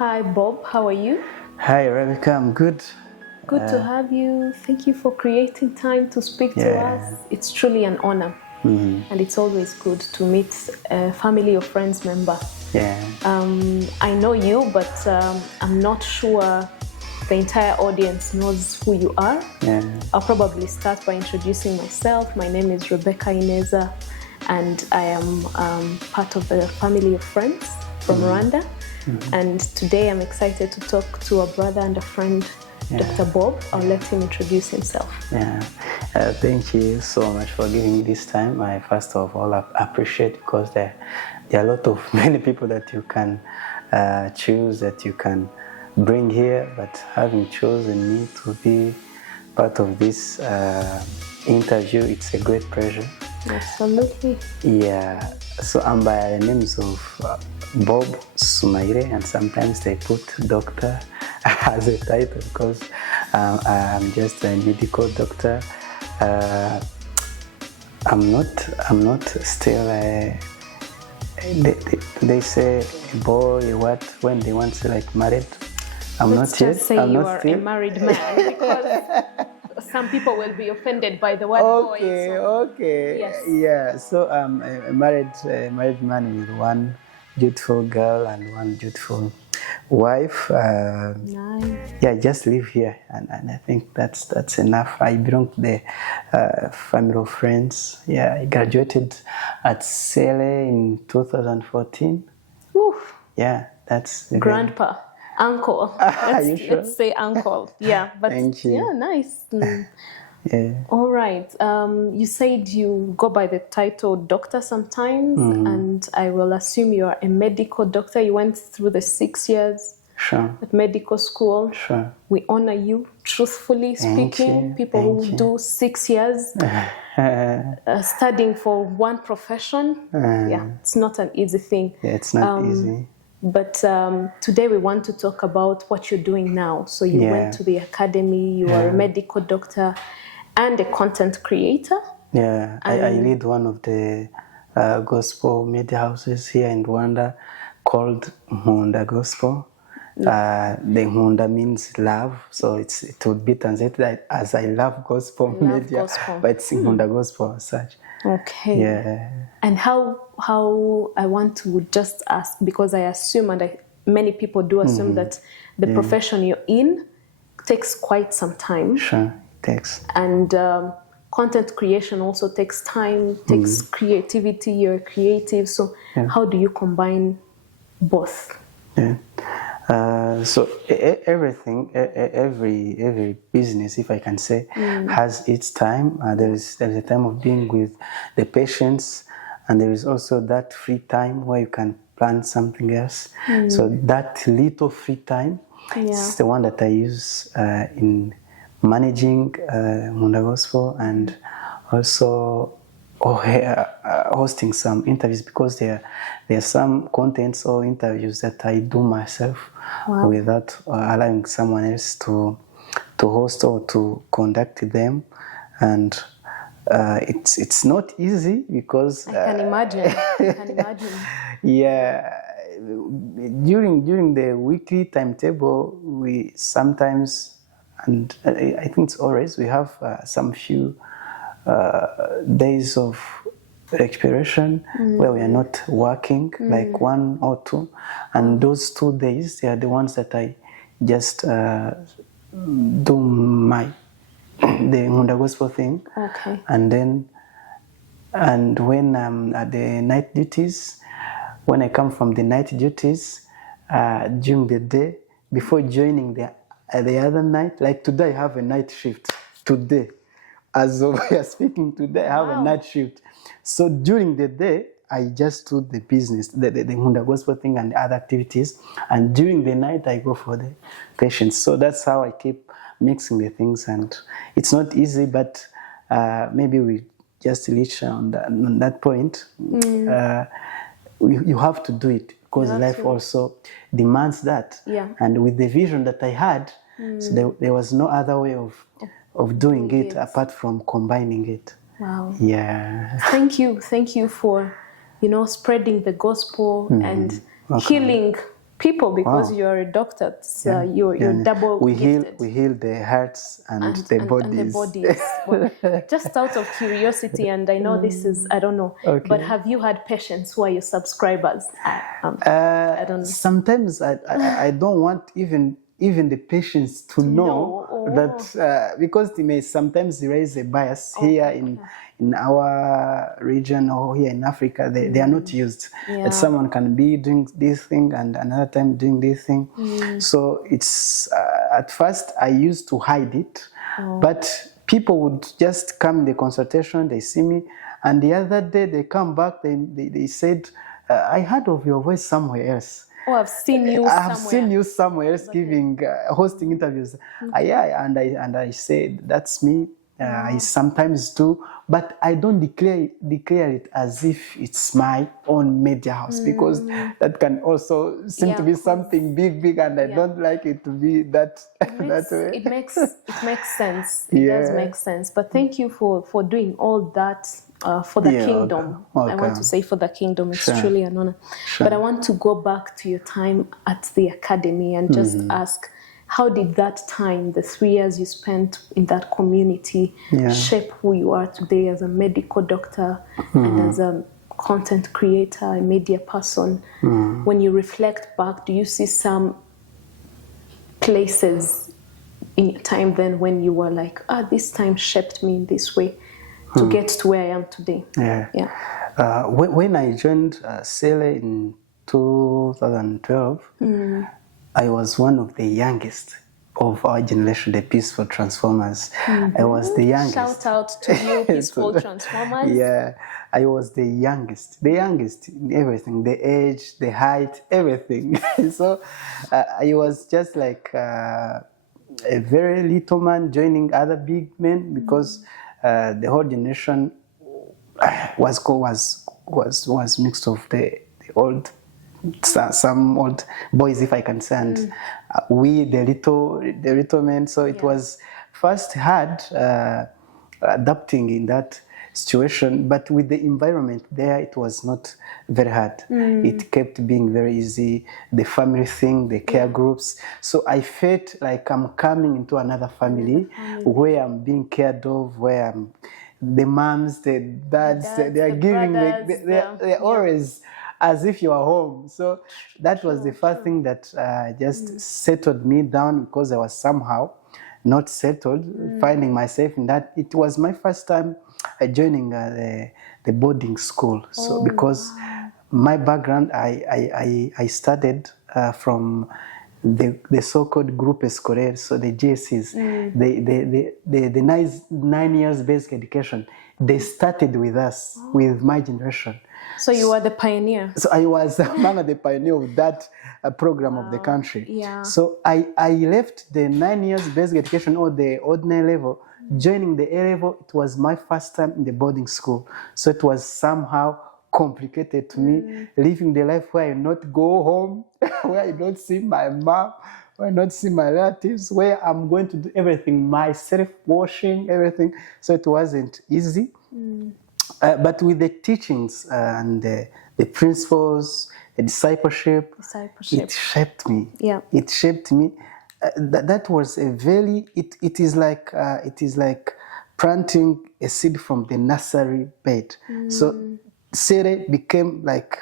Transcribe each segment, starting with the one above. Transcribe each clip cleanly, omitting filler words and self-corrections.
Hi, Bob. How are you? Hi, Rebecca. I'm good. Good to have you. Thank you for creating time to speak to us. It's truly an honor. And it's always good to meet a family or friends member. Yeah. I know you, but I'm not sure the entire audience knows who you are. Yeah. I'll probably start by introducing myself. My name is Rebecca Ineza, and I am part of a family of friends from Rwanda. And today I'm excited to talk to a brother and a friend, Dr. Bob. I'll let him introduce himself. Yeah. Thank you so much for giving me this time. I first of all appreciate because there are a lot of many people that you can choose, that you can bring here, but having chosen me to be part of this interview, it's a great pleasure. Absolutely. Yeah. So I'm by the names of Bob Sumayire, and sometimes they put doctor as a title because I'm just a medical doctor. I'm not still they say a boy what when they want to like married. Let's just say you are a married man because some people will be offended by the word boy. Okay. Yes. Yeah. So I'm a married man with one beautiful girl and one beautiful wife. Nice. Yeah, I just live here, and I think that's enough. I belong to the family of friends. Yeah, I graduated at Sele in 2014. Oof. Yeah, that's the Grandpa, uncle. Are you sure? Let's say uncle. Yeah, but Thank you. yeah, nice. Yeah. All right. You said you go by the title doctor sometimes, and I will assume you are a medical doctor. You went through the 6 years Sure. at medical school. Sure. We honor you, truthfully speaking. People who do 6 years studying for one profession, yeah, it's not an easy thing. Yeah, it's not easy. But today we want to talk about what you're doing now. So you went to the academy, you are a medical doctor and a content creator. Yeah, I lead one of the gospel media houses here in Rwanda called Nkunda Gospel. The Nkunda means love, so it would be translated as I love gospel media, but it's Nkunda Gospel as such. Okay. Yeah. And how I want to just ask, because I assume, and many people do assume that the profession you're in takes quite some time. Sure, it takes. And content creation also takes time, takes creativity. You're creative, so how do you combine both? Yeah. So everything, every business, if I can say, has its time. There's a time of being with the patients, and there is also that free time where you can plan something else. So that little free time is the one that I use in managing Nkunda Gospel and also hosting some interviews, because there are some contents or interviews that I do myself without allowing someone else to host or to conduct them, and it's not easy because I can imagine. Yeah, during the weekly timetable, we sometimes, and I think it's always, we have some few days of expiration where we are not working, like 1 or 2, and those 2 days, they are the ones that I just do the Nkunda Gospel thing. Okay. And when I'm at the night duties, when I come from the night duties during the day, before joining the other night, like today I have a night shift. Today, as we are speaking today, I have a night shift. So during the day, I just do the business, the Nkunda Gospel thing and the other activities. And during the night, I go for the patients. So that's how I keep mixing the things. And it's not easy, but maybe we just reach on that point. You have to do it because life also demands that. Yeah. And with the vision that I had, so there was no other way of doing it apart from combining it. Wow. Yeah. Thank you for, spreading the gospel and healing people because Wow. you're a doctor. Yeah. You're Yeah. double we gifted. heal the hearts and the bodies. And the bodies. Well, just out of curiosity, and I know this is, I don't know, Okay. but have you had patients who are your subscribers? I don't know. Sometimes I don't want even the patients to know that because they may sometimes raise a bias here in our region or here in Africa. They are not used. Yeah. That someone can be doing this thing and another time doing this thing. So it's at first I used to hide it, but people would just come in the consultation, they see me, and the other day they come back, they said, I heard of your voice somewhere else. Oh, I've seen you I somewhere. have seen you somewhere else giving, hosting interviews. Yeah, and I said, that's me. I sometimes do, but I don't declare it as if it's my own media house, because that can also seem to be something big, and I don't like it to be that that way. It makes sense. It does make sense. But thank you for doing all that for the kingdom. Okay. I want to say for the kingdom. It's truly an honor. But I want to go back to your time at the academy and just ask, how did that time, the 3 years you spent in that community, shape who you are today as a medical doctor and as a content creator, a media person? When you reflect back, do you see some places in your time then when you were like, this time shaped me in this way to get to where I am today? When I joined Sele in 2012, I was one of the youngest of our generation, the Peaceful Transformers. I was the youngest. Shout out to you, Peaceful Transformers. Yeah, I was the youngest in everything, the age, the height, everything. So I was just like a very little man joining other big men, because the whole generation was mixed of the old, some old boys, if I can say, and we the little men. So it was first hard adapting in that situation, but with the environment there, it was not very hard. It kept being very easy. The family thing, the care groups. So I felt like I'm coming into another family where I'm being cared of, where the moms, the dads, they are giving, they're always as if you are home. So that was the first thing that just settled me down, because I was somehow not settled, finding myself in that. It was my first time joining the boarding school. So because my background, I studied from the so-called group scolaire, so the GSCs, the 9 years basic education. They started with us, with my generation. So you were the pioneer. So I was among the pioneer of that program of the country. Yeah. So I left the 9 years basic education, or the ordinary level, joining the A level. It was my first time in the boarding school. So it was somehow complicated to me, living the life where I not go home, where I don't see my mom, where I not see my relatives, where I'm going to do everything myself, washing, everything. So it wasn't easy. But with the teachings and the principles, the discipleship, it shaped me. Yeah. It shaped me. That was a very, it is like planting a seed from the nursery bed. So Sere became like,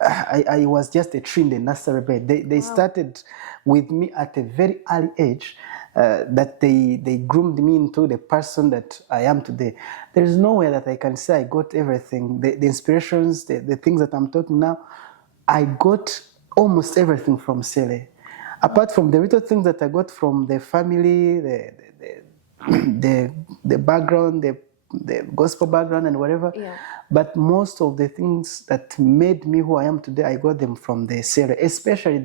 I was just a tree in the nursery bed. They started with me at a very early age, that they groomed me into the person that I am today. There is no way that I can say I got everything. The inspirations, the things that I'm talking now, I got almost everything from Sele. Apart from the little things that I got from the family, the background, the gospel background and whatever. Yeah. But most of the things that made me who I am today, I got them from the Sele, especially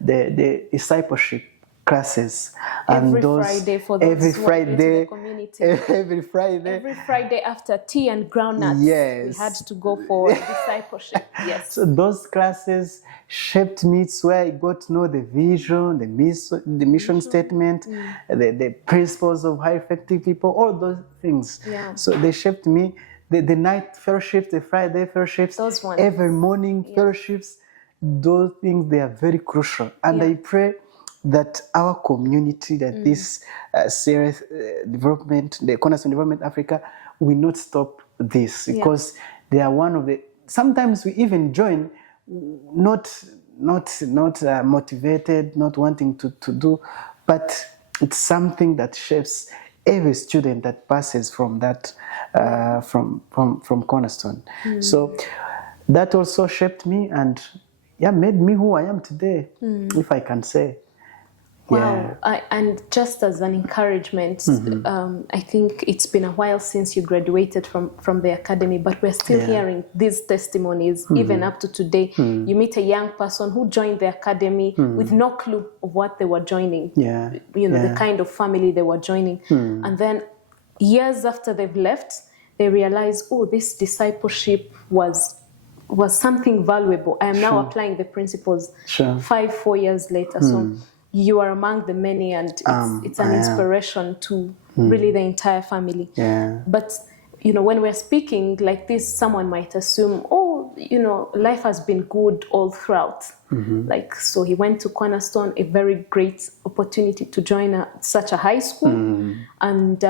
the discipleship classes. Every Friday for those every who are new to the community. Every Friday. Every Friday after tea and groundnuts, we had to go for discipleship. Yes. So those classes shaped me. It's where I got to know the vision, the mission statement, the principles of high effective people, all those things. Yeah. So they shaped me. The night fellowships, the Friday fellowships, Those ones. every morning fellowships. those things, they are very crucial. And I pray that our community, that this serious development, the Cornerstone Development Africa, will not stop this, because they are one of the, sometimes we even join not motivated, not wanting to do, but it's something that shapes every student that passes from that from Cornerstone. So that also shaped me and made me who I am today, if I can say. Wow. And just as an encouragement, I think it's been a while since you graduated from the academy, but we're still hearing these testimonies even up to today. You meet a young person who joined the academy with no clue of what they were joining, the kind of family they were joining. And then years after they've left, they realize, oh, this discipleship was something valuable. I am now applying the principles 4 years later. So you are among the many, and it's an inspiration to really the entire family. But, when we're speaking like this, someone might assume, life has been good all throughout. Like, so he went to Cornerstone, a very great opportunity to join such a high school. And,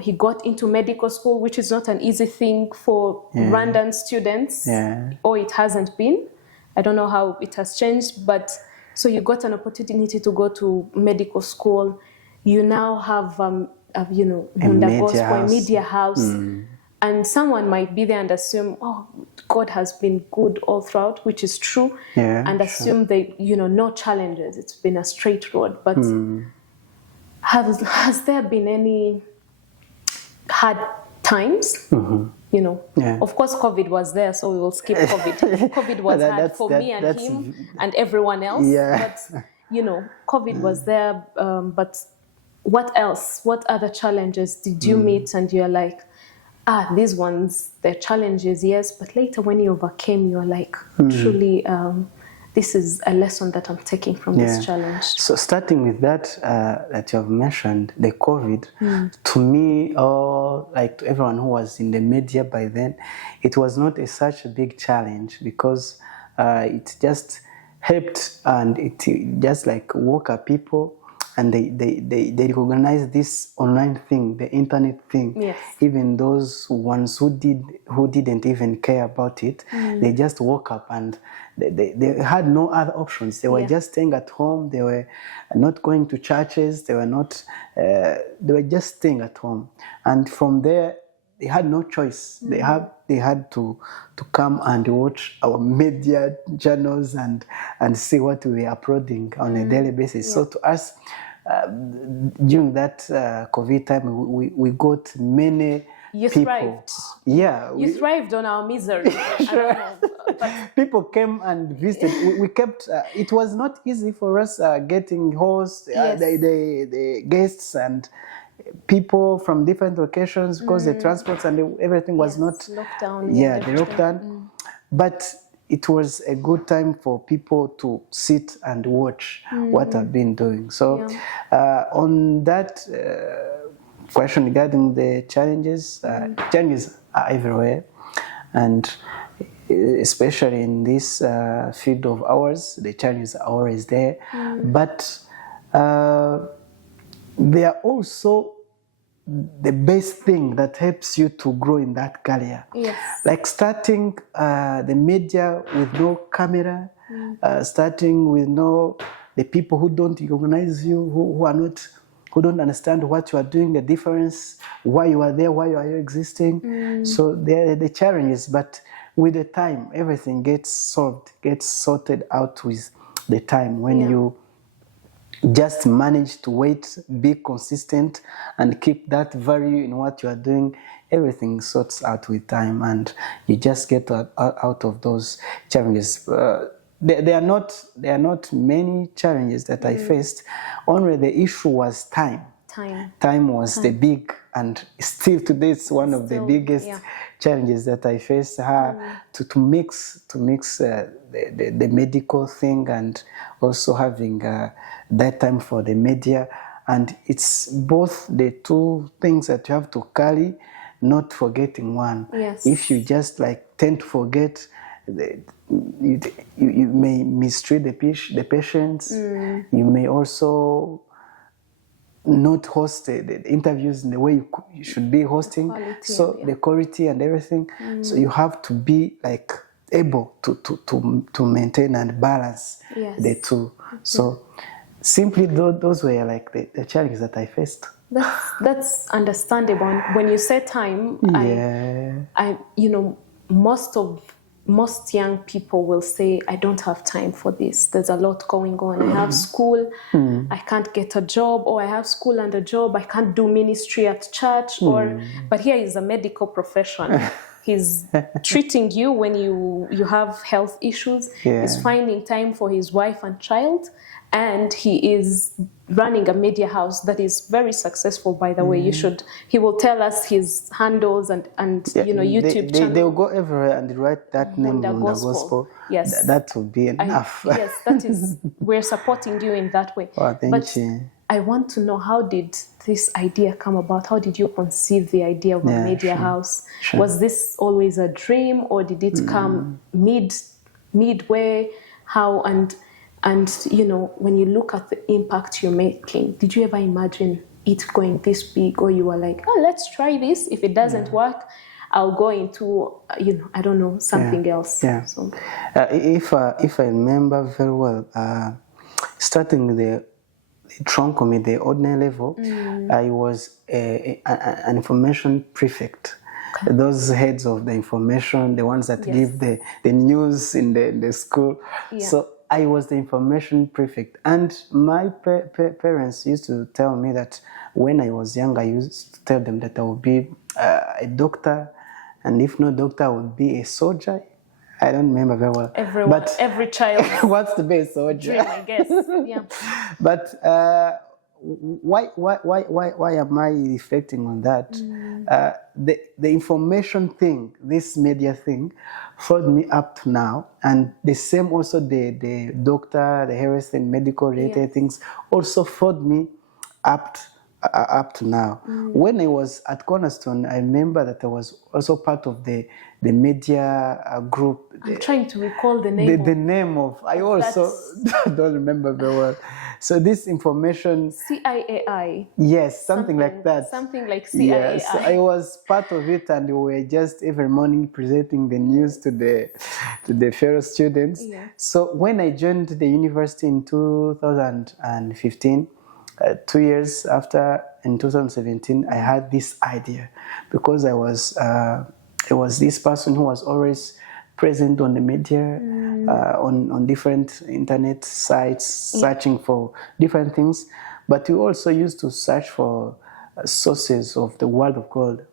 he got into medical school, which is not an easy thing for Rwandan students, or it hasn't been. I don't know how it has changed, but so you got an opportunity to go to medical school. You now have, Rwanda Gospel, a media house. And someone might be there and assume, oh, God has been good all throughout, which is true. And assume that, no challenges. It's been a straight road. But has there been any hard times? Of course, COVID was there, so we will skip COVID. COVID was hard for me and him and everyone else. But, COVID was there. But what else? What other challenges did you meet? And you're like, these ones, they're challenges, yes. But later when you overcame, you're like, truly, this is a lesson that I'm taking from this challenge. So starting with that, that you have mentioned, the COVID, to me, or like to everyone who was in the media by then, it was not such a big challenge, because it just helped, and it just like woke up people, and they recognize this online thing, the internet thing. Even those ones who didn't even care about it, they just woke up and they had no other options. They were just staying at home. They were not going to churches. They were just staying at home. And from there, they had no choice. They had to come and watch our media channels and see what we were uploading on a daily basis. So to us, during that COVID time, we got many people. Thrived. You thrived on our misery. People came and visited. We kept. It was not easy for us getting hosts, the guests, and people from different locations, because the transports and everything was not lockdown. The lockdown. But it was a good time for people to sit and watch what I've been doing. So on that question regarding the challenges, challenges are everywhere. And especially in this field of ours, the challenges are always there. But they are also the best thing that helps you to grow in that career. Like starting the media with no camera, starting with the people who don't recognize you, who don't understand what you are doing, the difference, why you are there, why you are existing. So there are the challenges, but with the time, everything gets solved, gets sorted out with the time. When you just manage to wait, be consistent, and keep that value in what you are doing, everything sorts out with time, and you just get out of those challenges. There are not many challenges that I faced. Only the issue was time. Time was the big, and still today it's one of the biggest challenges that I faced. To mix the medical thing and also having that time for the media, and it's both the two things that you have to carry, not forgetting one. If you just tend to forget, the, you may mistreat the patients. You may also not host the interviews in the way you should be hosting. The quality and everything. So you have to be like able to maintain and balance the two. So simply those were like the challenges that I faced. That's understandable. When you say time, I most young people will say, I don't have time for this. There's a lot going on. I have school, I can't get a job, or I have school and a job, I can't do ministry at church, but here is a medical profession. He's treating you when you have health issues. He's finding time for his wife and child. And he is running a media house that is very successful, by the way. He will tell us his handles and YouTube channel. They'll go everywhere and write that name on the gospel. Yes. That would be enough. Yes, that is, we're supporting you in that way. Oh, thank you. I want to know, how did this idea come about? How did you conceive the idea of a media house? Sure. Was this always a dream, or did it come midway? How? And when you look at the impact you're making, did you ever imagine it going this big, or you were like, oh, let's try this. If it doesn't work, I'll go into, I don't know, something else. Yeah. So. If I remember very well, starting the trunk committee, the ordinary level, I was an information prefect. Okay. Those heads of the information, the ones that give the news in the school. Yeah. So I was the information prefect, and my parents used to tell me that when I was young, I used to tell them that I would be a doctor, and if not doctor, I would be a soldier. I don't remember very well. Every child wants to be a soldier. Dream, I guess. Yeah. But why am I reflecting on that? The information thing, this media thing, followed me up to now, and the same also the doctor, the health and medical related things also followed me up to now. When I was at Cornerstone, I remember that I was also part of the media group. I'm trying to recall the name. The name of I also don't remember very well. So this information, CIAI. Yes, something like that. Something like CIAI. Yes, I was part of it, and we were just every morning presenting the news to the fellow students. Yeah. So when I joined the university in 2015, 2 years after, in 2017, I had this idea, because I was this person who was always present on the media, on different internet sites, searching for different things. But we also used to search for sources of the Word of God,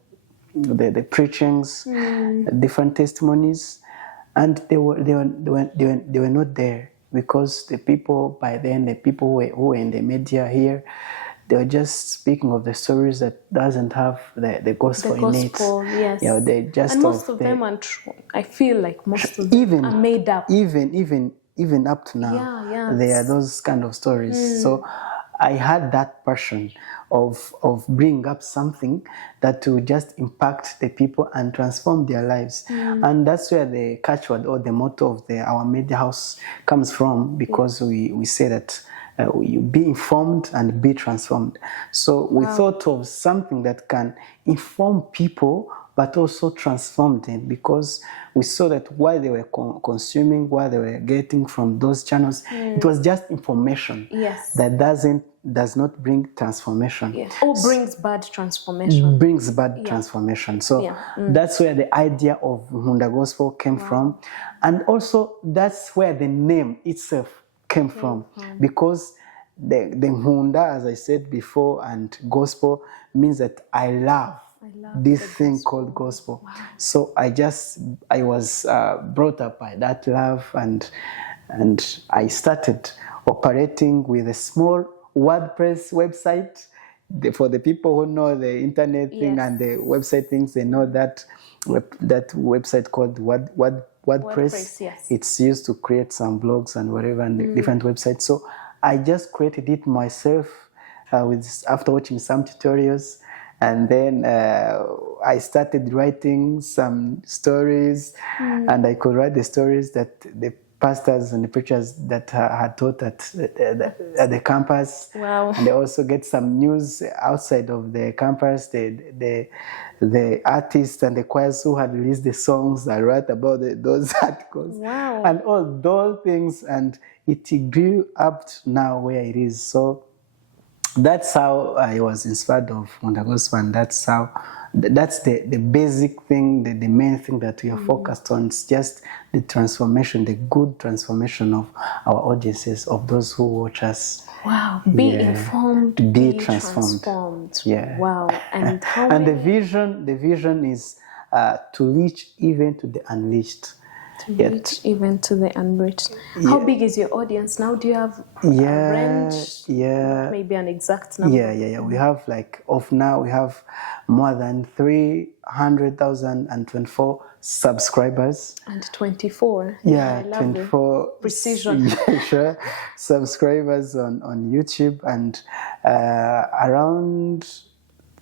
the preachings, different testimonies, and they were not there, because the people by then, the people who were in the media here, they were just speaking of the stories that doesn't have the gospel in it. Yes. They just, and most of them are true. I feel like most of them are made up. Even up to now, there are those kind of stories. So I had that passion of bringing up something that will just impact the people and transform their lives. And that's where the catchword or the motto of our media house comes from, because we say that you be informed and be transformed. So we thought of something that can inform people but also transform them, because we saw that while they were consuming, while they were getting from those channels, it was just information that does not bring transformation. Yes. Or brings bad transformation. Transformation. So that's where the idea of Hunda Gospel came from. And also that's where the name itself came from, because the Hunda, as I said before, and gospel means that I love this thing called gospel. Wow. So I was brought up by that love, and I started operating with a small WordPress website. For the people who know the internet thing and the website things, they know that website called WordPress. Yes. It's used to create some blogs and whatever, and different websites. So I just created it myself after watching some tutorials, and then I started writing some stories, and I could write the stories that the pastors and the preachers that had taught at the campus. Wow. And they also get some news outside of the campus. The artists and the choirs who had released the songs, I wrote about those articles. Wow. And all those things, and it grew up to now where it is. So that's how I was inspired of Wonder Gospel, and that's the basic thing, the main thing that we are focused on. It's just the transformation, the good transformation of our audiences, of those who watch us. Wow. Be informed, be transformed. Yeah. Wow. And how and many... the vision is to reach even to the unreached. To reach even to the unreached. How big is your audience now? Do you have a range? Maybe an exact number? Yeah. We have, like, of now, we have more than 300,024 subscribers. And 24. Yeah, I love 24. Precision. Yeah, sure. Subscribers on YouTube, and around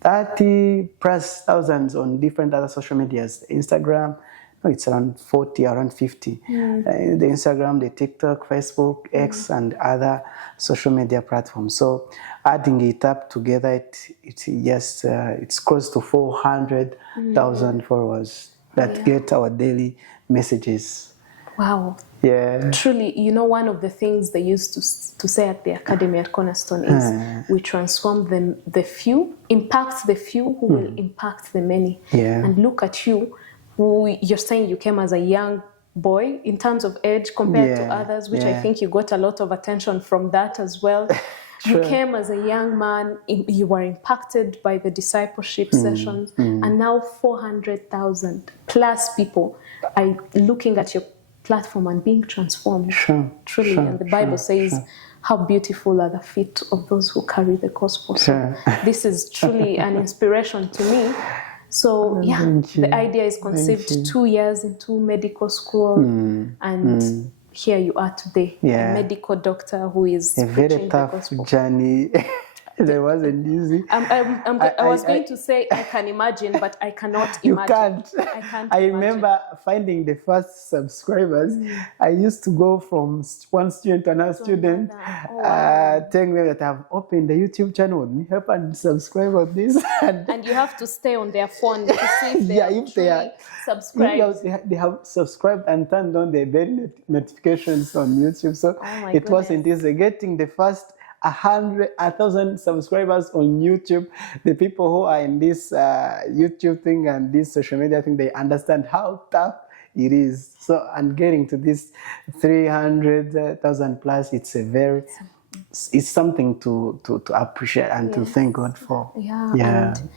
30 plus thousands on different other social medias. Instagram, it's around 40, around 50. The Instagram, the TikTok, Facebook, X, and other social media platforms. So adding it up together, it's close to 400,000 followers that get our daily messages. Wow. Yeah. Truly, one of the things they used to say at the Academy at Cornerstone is we transform the few, impact the few who will impact the many. Yeah. And look at you. You're saying you came as a young boy in terms of age compared to others, which I think you got a lot of attention from that as well. Sure. You came as a young man, you were impacted by the discipleship sessions, and now 400,000 plus people are looking at your platform and being transformed. Truly. And the Bible says, how beautiful are the feet of those who carry the gospel. So this is truly an inspiration to me. So the idea is conceived 2 years into medical school, and here you are today, a medical doctor who is a very tough the gospel. Journey. That wasn't easy. I was going to say I can imagine, but I cannot imagine. You can't. I can't. I remember finding the first subscribers. I used to go from one student to another student, telling them that I've opened the YouTube channel. Would me help and subscribe on this. And you have to stay on their phone to see if they are subscribed. They have subscribed and turned on their bell notifications on YouTube. So it wasn't easy getting the first 1,000 subscribers on YouTube. The people who are in this YouTube thing and this social media thing, they understand how tough it is. So, and getting to this 300,000 plus, it's something to appreciate and to thank God for.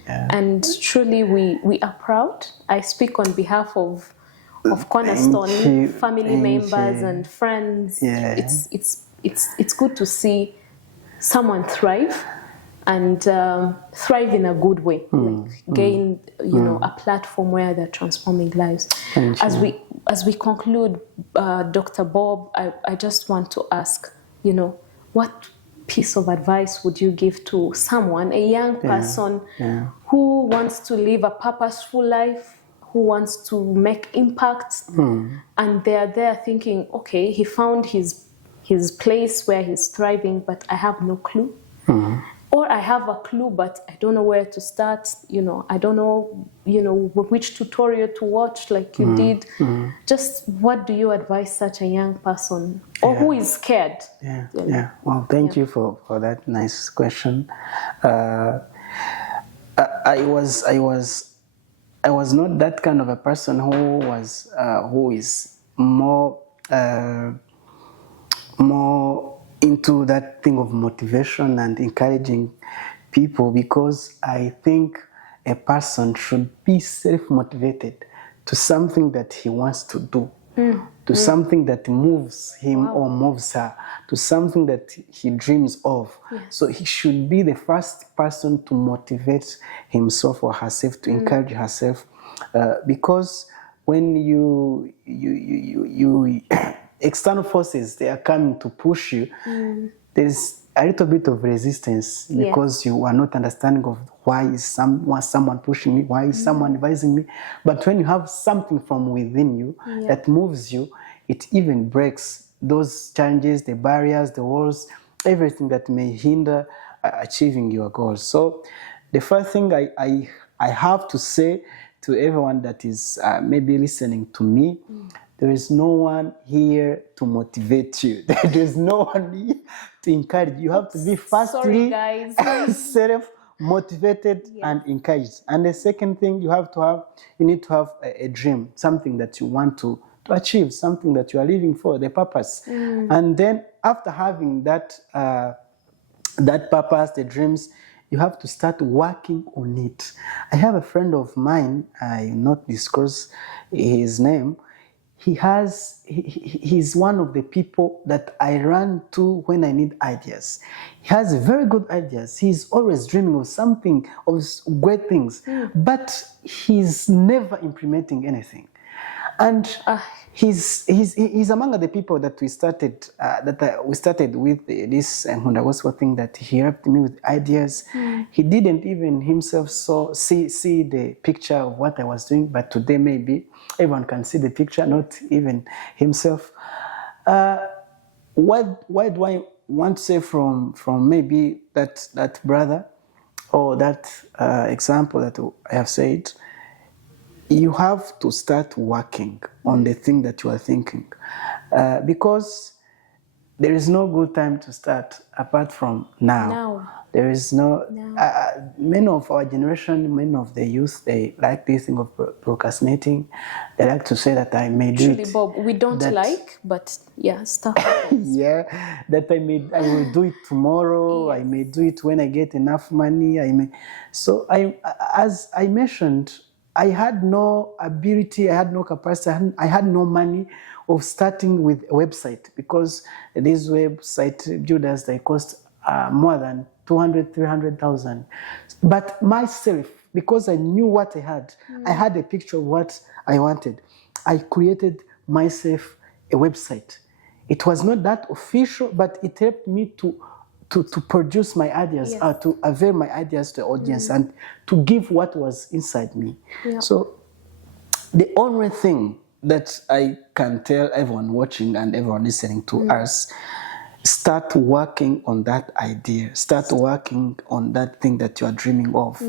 And truly we are proud. I speak on behalf of Cornerstone family members and friends. It's good to see someone thrive and thrive in a good way, gain a platform where they're transforming lives. As we conclude, Dr. Bob, I just want to ask, what piece of advice would you give to someone, a young person who wants to live a purposeful life, who wants to make impact, and they're there thinking, okay, he found his place where he's thriving, but I have no clue. Or I have a clue, but I don't know where to start. I don't know, which tutorial to watch like you did. Just what do you advise such a young person or who is scared? Well, thank you for that nice question. I was not that kind of a person who is more into that thing of motivation and encouraging people, because I think a person should be self-motivated to something that he wants to do, to something that moves him or moves her, to something that he dreams of. So he should be the first person to motivate himself or herself, to encourage herself, because when you external forces, they are coming to push you. There's a little bit of resistance because you are not understanding of why is someone pushing me, why is someone advising me. But when you have something from within you that moves you, it even breaks those challenges, the barriers, the walls, everything that may hinder achieving your goals. So the first thing I have to say to everyone that is maybe listening to me, there is no one here to motivate you. There is no one here to encourage you. You have to be firstly self-motivated and encouraged. And the second thing you need to have a dream, something that you want to achieve, something that you are living for, the purpose. And then after having that purpose, the dreams, you have to start working on it. I have a friend of mine, I will not disclose his name. He's one of the people that I run to when I need ideas. He has very good ideas. He's always dreaming of something, of great things, but he's never implementing anything. And he's among the people that we started with this Nkunda Gospel thing, that he helped me with ideas. He didn't even himself see the picture of what I was doing, but today maybe everyone can see the picture, not even himself. What do I want to say from maybe that brother or that example that I have said? You have to start working on the thing that you are thinking, because there is no good time to start apart from now. There is many of our generation, many of the youth, they like this thing of procrastinating. They like to say that I may do it. Bob, we don't but stuff. That I will do it tomorrow. I may do it when I get enough money. So as I mentioned, I had no ability, I had no capacity, I had no money of starting with a website, because these website builders, they cost more than 200,000, 300,000. But myself, because I knew what I had a picture of what I wanted. I created myself a website. It was not that official, but it helped me to produce my ideas, to avail my ideas to the audience, and to give what was inside me. So the only thing that I can tell everyone watching and everyone listening to us, start working on that idea. Start working on that thing that you are dreaming of.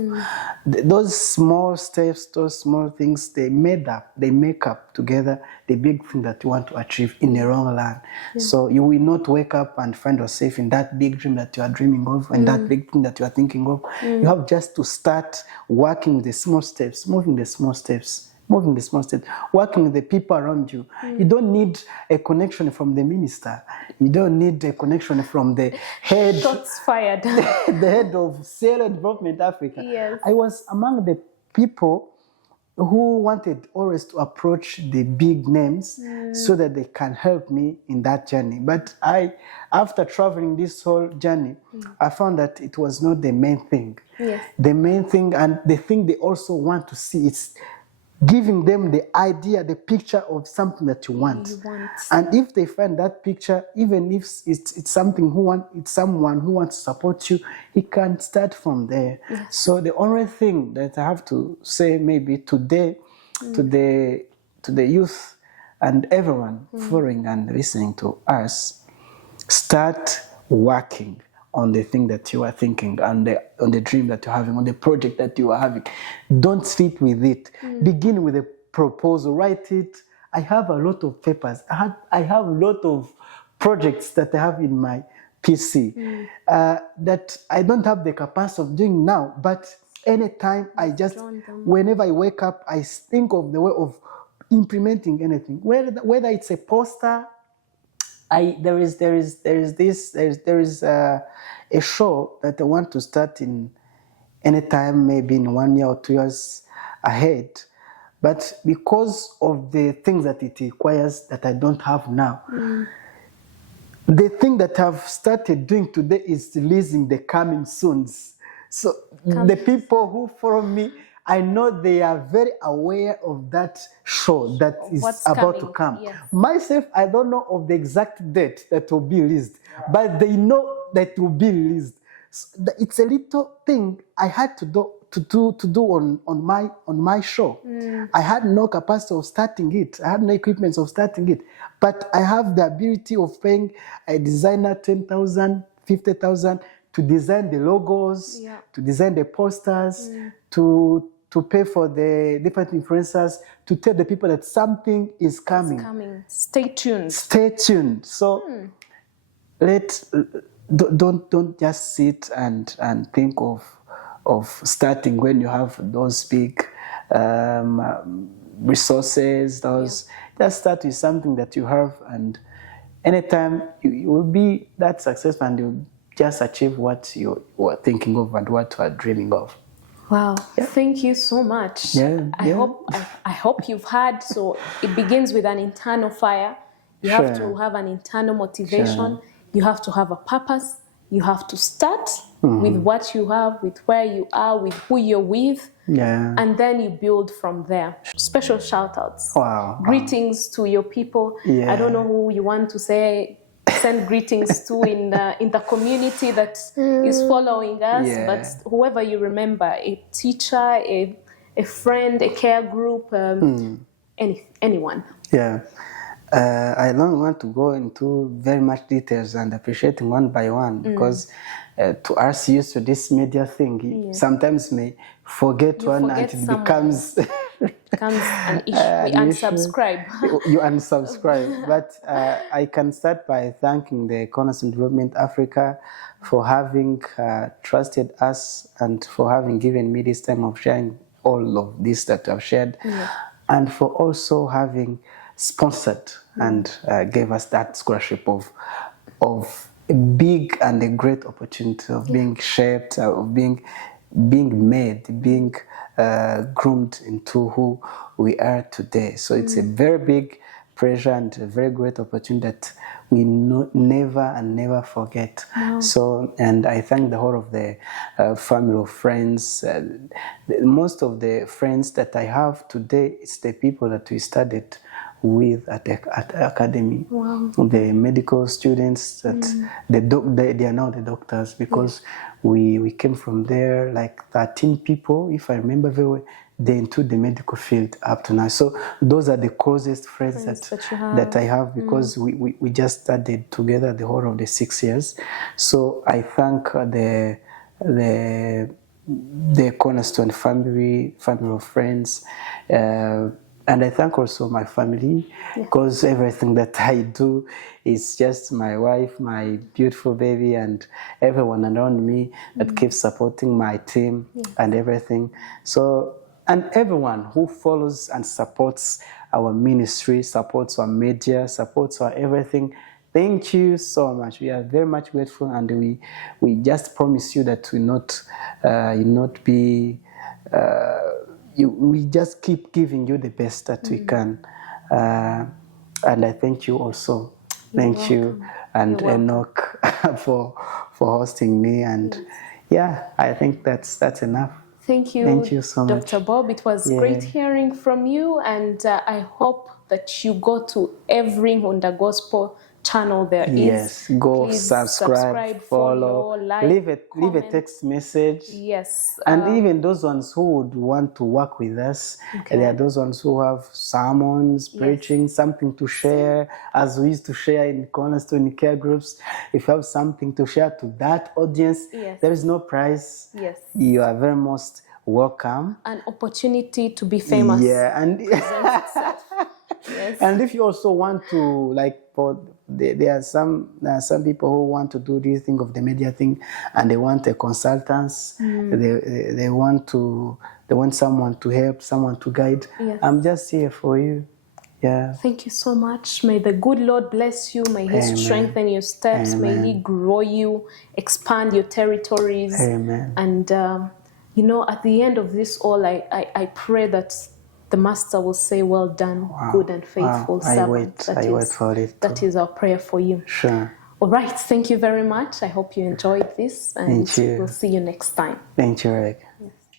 Those small steps, those small things, they make up together the big thing that you want to achieve in the long run. So you will not wake up and find yourself in that big dream that you are dreaming of, and that big thing that you are thinking of. You have just to start working with the small steps, moving the small steps, working with the people around you. You don't need a connection from the minister. You don't need a connection from the head. Shots fired. The head of Sale Development Africa. Yes. I was among the people who wanted always to approach the big names so that they can help me in that journey. But after traveling this whole journey, I found that it was not the main thing. Yes. The main thing, and the thing they also want to see, is giving them the idea, the picture of something that you want. And if they find that picture, even if it's someone who wants to support you, he can start from there. Yes. So the only thing that I have to say maybe today to the youth and everyone following and listening to us, start working on the thing that you are thinking, and on the dream that you're having, on the project that you are having. Don't sleep with it. Begin with a proposal. Write it. I have a lot of papers. I have a lot of projects that I have in my PC that I don't have the capacity of doing now. But anytime whenever I wake up, I think of the way of implementing anything. Whether it's a poster, there is a show that I want to start in any time, maybe in 1 year or 2 years ahead. But because of the things that it requires that I don't have now, the thing that I've started doing today is releasing the coming soons. So the people who follow me I know they are very aware of that show that is What's about to coming, come. yes. Myself, I don't know of the exact date that will be released, but they know that it will be released. So it's a little thing I had to do on my show. I had no capacity of starting it. I had no equipment of starting it, but I have the ability of paying a designer 10,000, 50,000 to design the logos, to design the posters, to pay for the different influencers, to tell the people that something is coming. It's coming. Stay tuned. Stay tuned. So don't just sit and think of starting when you have those big resources. Just start with something that you have, and anytime you will be that successful, and you just achieve what you were thinking of and what you are dreaming of. Wow, thank you so much. I hope you've had. So it begins with an internal fire. You have to have an internal motivation. You have to have a purpose. You have to start with what you have, with where you are, with who you're with. And then you build from there. Special shout outs. Wow. Greetings to your people. I don't know who you want to send greetings to in the community that is following us, but whoever you remember, a teacher, a friend, a care group, anyone. I don't want to go into very much details and appreciating one by one, because to us used to this media thing, sometimes may forget one and it becomes an issue. We unsubscribe. You unsubscribe. But I can start by thanking the Cornerstone Development Africa for having trusted us and for having given me this time of sharing all of this that I've shared, and for also having sponsored and gave us that scholarship of a big and a great opportunity of being shaped, of being made, being groomed into who we are today. So it's a very big pressure and a very great opportunity that we never forget. So, and I thank the whole of the family of friends. Most of the friends that I have today, it's the people that we studied with at academy. The medical students that they are now the doctors, because we came from there, like 13 people, if I remember very well, they into the medical field up to now. So those are the closest friends that I have, because we just studied together the whole of the 6 years. So I thank the Cornerstone family of friends, and I thank also my family, because everything that I do is just my wife, my beautiful baby, and everyone around me that keeps supporting my team and everything. So, and everyone who follows and supports our ministry, supports our media, supports our everything. Thank you so much. We are very much grateful, and we just promise you that we not be. We just keep giving you the best that we can, and I thank you also. Thank you, and Enoch for hosting me, and I think that's enough. Thank you so much, Dr. Bob. It was great hearing from you, and I hope that you go to every Honda Gospel channel there is. Yes, go. Please subscribe, follow, like, leave a text message. Yes. And even those ones who would want to work with us, there are those ones who have sermons, preaching, something to share, as we used to share in Cornerstone care groups. If you have something to share to that audience, there is no price. Yes. You are very most welcome. An opportunity to be famous. Yeah, and and if you also want to, like, there are some people who want to do this thing of the media thing, and they want a consultants. They want someone to help, someone to guide. I'm just here for you. Thank you so much. May the good Lord bless you. May He strengthen your steps. May He grow you, expand your territories. Amen. And at the end of this all, I pray that the Master will say, "Well done, good and faithful servant." I wait for it. That is our prayer for you. Sure. All right. Thank you very much. I hope you enjoyed this, and we'll see you next time. Thank you, Rick.